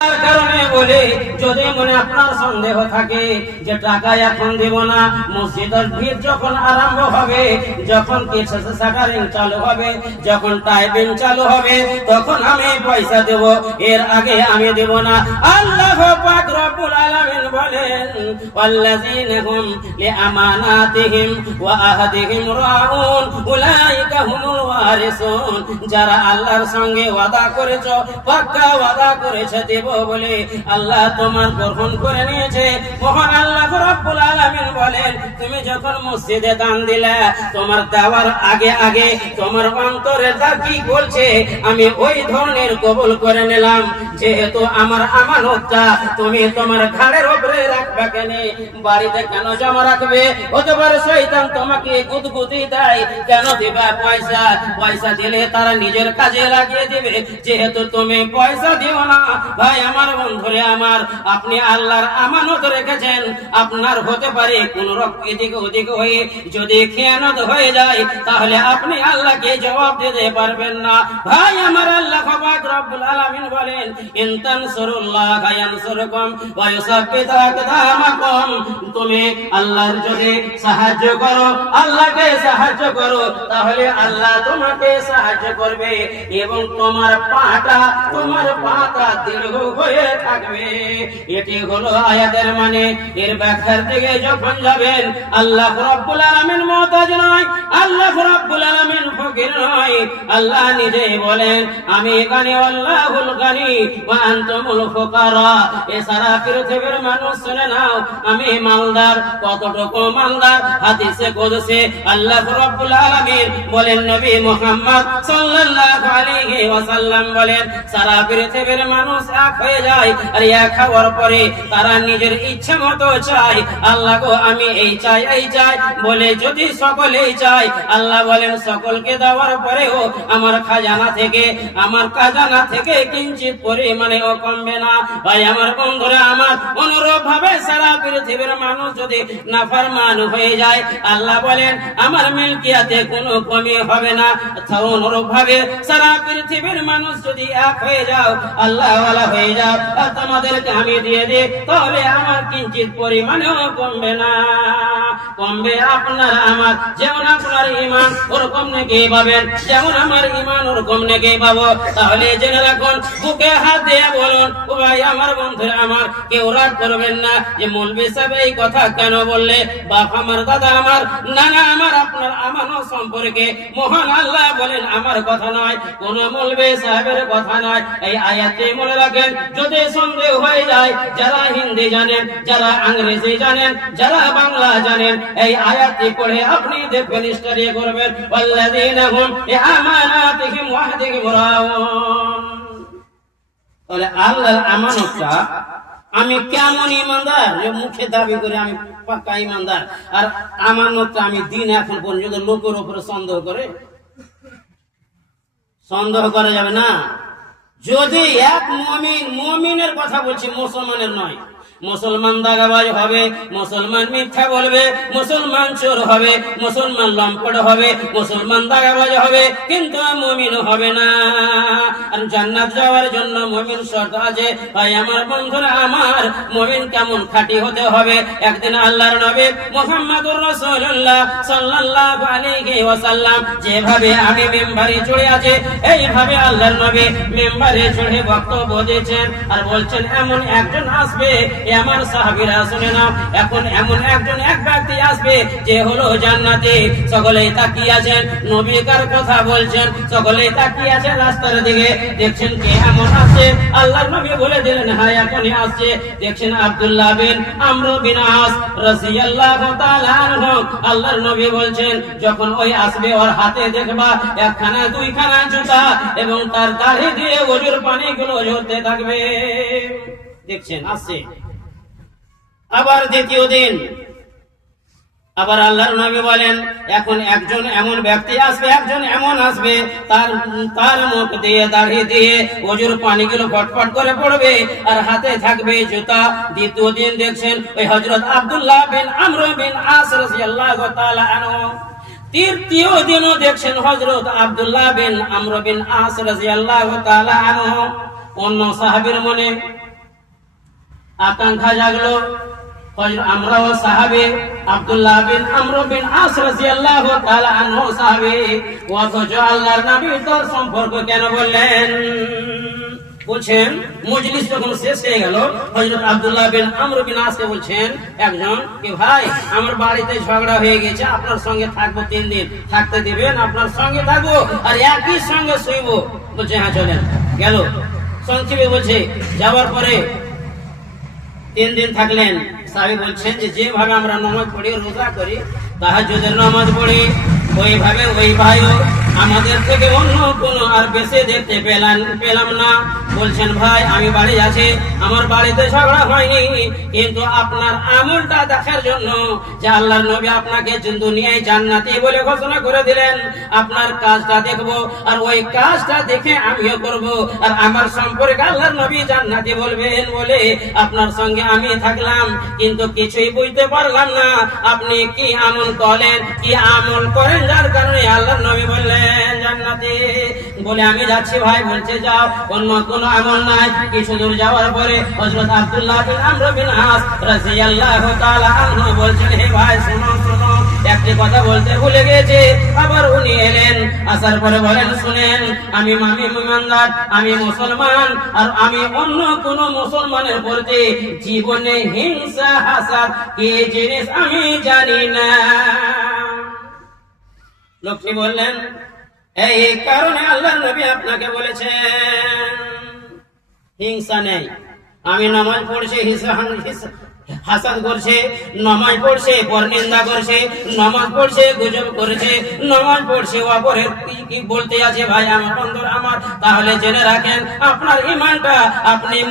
তার কারণে বলে, যদি মনে আপনার সন্দেহ থাকে যে টাকা এখন দেব না, মসজিদের ভিড় যখন আরম্ভ হবে, যখন কিছু চালু হবে, যখন টাইপিং চালু হবে, তখন আমি পয়সা দেব, এর আগে আমি দেব না। আল্লাহ যারা আল্লাহর সঙ্গে ওয়াদা করেছ, পাক্কা ওয়াদা করেছে দেব বলে আল্লাহ তোমার গ্রহণ করে নিয়েছে। মহান আল্লাহ রাব্বুল আলামিন বলেন, তুমি যখন মসজিদে দান দিলে, তোমার দেওয়ার আগে আগে তোমার অন্তরে তা কি বলছে, আমি ওই ধরনের কবুল করে নিলাম। যেহেতু আমার আমানতটা তুমি তোমার ঘাড়ের উপরে রাখবে কেন, বাড়িতে কেন জমা রাখবে? হতে পারে শয়তান তোমাকে গুদগুদি দেয়, কেন দিবে পয়সা? পয়সা দিলে তারা নিজের কাজে লাগিয়ে দিবে। যেহেতু তুমি পয়সা দিও না, ভাই, আমার বন্ধুরে আমার, আপনি আল্লাহর আমানত রেখেছেন। আপনার হতে পারে কোন রকম এদিক হয়ে, যদি খেয়ানত হয়ে যায়, তাহলে আপনি আল্লাহকে জবাব দিতে পারবেন না। ভাই, আমার আল্লাহ খবাক রব্বুল আলামিন বলেন ইন তানসুরুল্লাহ ইয়ানসুরকুম ওয়া ইউসাব্বিত আকদামাকুম তুমি আল্লাহর যদি সাহায্য করো, আল্লাহকে সাহায্য করো, তাহলে আল্লাহ তোমাকে সাহায্য করবে এবং তোমার পাটা, তোমার পাতা দীর্ঘ হয়ে থাকবে। এটি হলো আয়াতের মানে। এর ব্যাখ্যার দিকে যখন যাবেন, আল্লাহ রাব্বুল আলামিন মুহতাজ নয়, আল্লাহ রাব্বুল আলামিন ফকির নয়। আল্লাহ নিজেই বলেন, আমি এখানে আল্লাহুল গানি ওয়া আনতুমুল ফুকারা। এ সারা পৃথিবীর মানুষ শুনে নাও, আমি মালদার, কতটুকু মালদার? হাদিসে কুদসে, আল্লাহ রাব্বুল আলামিন বলেন, নবী মুহাম্মদ সাল্লাল্লাহু আলাইহি ওয়াসাল্লাম বলেন, সারা পৃথিবীর মানুষ এক হয়ে যায় আর এক হওয়ার পরে তারা নিজের ইচ্ছা মতো চায়, আল্লাহ গো, আমি এই চাই এই চাই, বলে যদি সকলেই চায়, আল্লাহ বলেন, সকলকে দেওয়ার পরেও আমার খাজানা থেকে, আমার খাজানা থেকে কিঞ্চিত পরিমাণে ও কমবে না। ভাই, আমার বন্ধুরা, আমার অনুরূপ ভাবে সারা পৃথিবীর মানুষ যদি নাফরমান হয়ে যায়, আল্লাহ বলেন, আমার মিল্কিয়াতে কোনো কমি হবে না। অনুরূপভাবে সারা পৃথিবীর মানুষ যদি এক হয়ে যাও আল্লাহ হয়ে যাও, আর তোমাদেরকে আমি দিয়ে দিই, তবে আমার কিঞ্চিত পরিমাণেও কমবে না। কমবে আপনার, আমার যেমন আপনার ইমান ওরকম নাকি পাবেন? যেমন আমার ইমান ওরকম নাকি পাবো? তাহলে জেনে রাখুন, বুকে হাত দিয়ে বলুন, ও ভাই, আমার বন্ধুরা আমার কেউ রাগ করবেন না। যে মৌলবি সাহেব এই কথা কেন বললে? বাপ আমার, দাদা আমার, নানা আমার, আপনার আমানো সম্পর্কে মহান আল্লাহ বলেন, আমার কথা নয়, কোন মৌলবি সাহেবের কথা নয়। এই আয়াতে মনে রাখেন, যদি সন্দেহ হয়ে যায়, যারা হিন্দি জানেন, যারা ইংরেজি জানেন, যারা বাংলা জানেন, এই আয়াতটি পড়ে আপনি দেখবেন স্টাডি করবেন। তাহলে আমানতটা আমি কেমন ইমানদার? মুখে দাবি করে আমি ইমানদার। আর আমি দিন এখন পর্যন্ত লোকের উপরে সন্দেহ করে। সন্দেহ করা যাবে না। যদি এক মমিন, মমিনের কথা বলছি, মুসলমানের নয়। মুসলমান দাগাবাজ হবে, মুসলমান মিথ্যা বলবে, মুসলমান চোর হবে, মুসলমান লম্পট হবে, মুসলমান দাগাবাজ হবে, কিন্তু মমিন হবে না। আর জান্নাত যাওয়ার জন্য মমিন শর্ত আছে, ভাই আমার বন্ধুরা আমার, মমিন কেমন খাঁটি হতে হবে? একদিন আল্লাহর নবী মুহাম্মদুর রাসূলুল্লাহ সাল্লাল্লাহু আলাইহি ওয়াসাল্লাম যেভাবে আমি মেম্বারে চড়ে আছে, এইভাবে আল্লাহর নবী মেম্বারে চড়ে বক্তব্য দিয়েছেন আর বলছেন, এমন একজন আসবে এ আমার সাহাবীরা শুনে নাও, এখন এমন একজন এক ব্যক্তি আসবে যে হলো জান্নাতে। সকলেই তাকিয়ে আছেন, নবী কার কথা বলছেন, সকলেই তাকিয়ে আছেন রাস্তার দিকে। দেখছেন কে এমন আসছে আল্লাহর নবী বলে দিলেন হ্যাঁ এখনই আসছে। দেখছেন আব্দুল্লাহ বিন আমর বিন আস রাদিয়াল্লাহু তাআলা আনহু। আল্লাহর নবী বলছেন, যখন ওই আসবে, ওর হাতে দেখবা একখানা, দুইখানা জুতা এবং তার দাড়ি দিয়ে ওজুর পানিগুলো ঝরতে থাকবে। দেখছেন, আসছে। আবার দ্বিতীয় দিন। আবার আল্লাহর নবী বলেন, এখন একজন এমন ব্যক্তি আসবে, একজন এমন আসবে, তার তার মুখ দিয়ে দাড়ি দিয়ে ওজুর পানিগুলো ফটফট করে পড়বে আর হাতে থাকবে জুতা। দ্বিতীয় দিন দেখছেন ওই হজরত আব্দুল্লাহ বিন আমর বিন আস রাদিয়াল্লাহু তৃতীয় দিনও দেখছেন হজরত আব্দুল্লাহ বিন আমর বিন আস রাদিয়াল্লাহু তাআলা অন্য সাহাবীর মনে আকাঙ্ক্ষা জাগলো। আমরাও সাহাবে, আব্দুল্লাহ বিন আমর বিন আস রাদিয়াল্লাহু তাআলা আনহু সাহাবে। অথচ আল্লাহর নবী তার সম্পর্ক কেন বললেন? বলছেন, মজলিস যখন শেষ হয়ে গেল, হযরত আব্দুল্লাহ বিন আমর বিন আসকে বলছেন, একজন কি ভাই, আমার বাড়িতে ঝগড়া হয়ে গেছে, আপনার সঙ্গে থাকব তিন দিন। থাকতে দেবেন, আপনার সঙ্গে থাকব আর একই সঙ্গে শুইবো। বলছে হ্যাঁ চলেন। গেল। সংক্ষেপে বলছে, যাওয়ার পরে তিন দিন থাকলেন। সাহেব বলছেন যে, যেভাবে আমরা নামাজ পড়ি, রোজা করি তাহা যদি নমাজ পড়ি। ওইভাবে ওই ভাইও আমাদের থেকে অন্য কোনো আর বেশি দেখতে পেলাম পেলাম না। বলছেন, ভাই, আমি বাড়ি আছি। আমার বাড়িতে ঝগড়া হয়নি। কিন্তু আপনার আমলটা দেখার জন্য যে আল্লাহর নবী আপনাকে দুনিয়ায় জান্নাতি বলে ঘোষণা করে দিলেন। আপনার কাজটা দেখব আর ওই কাজটা দেখে আমিও করব। আর আমার সম্পর্কে আল্লাহর নবী জান্নাতি বলবেন বলে আপনার সঙ্গে আমি থাকলাম। কিন্তু কিছুই বুঝতে পারলাম না। আপনি কি আমল করেন কি আমল করেন? যার কারণে আল্লাহর নবী বললেন বলে, আমি যাচ্ছি ভাই, বলছে, যাও। অন্য আমল নাই। কিছু দূর যাওয়ার পরে আব্দুল্লাহ বলছেন, হে ভাই, শুনো শুনো, একটি কথা বলতে ভুলে গেছে। আবার উনি এলেন, আসার পরে বলেন, শুনেন, আমি মামি ইমানদার আমি মুসলমান, আর আমি অন্য কোন মুসলমানের প্রতি জীবনে হিংসা, হাসাদ, কি জিনিস আমি জানি না। লোকটি বললেন এই কারণে আল্লাহ নবী আপনাকে বলেছেন, হিংসা নেই। আমি নামাজ পড়ছি হিংসা হিংসা- হাসাদ করছে, নামাজ পড়ছে, পরনিন্দা করছে, নামাজ পড়ছে, গুজব করেছে, নামাজ পড়ছে। অপরের কি বলতে আছে ভাই আমার বন্ধুরা আমার? তাহলে জেনে রাখেন, আপনার ইমানটা আপনি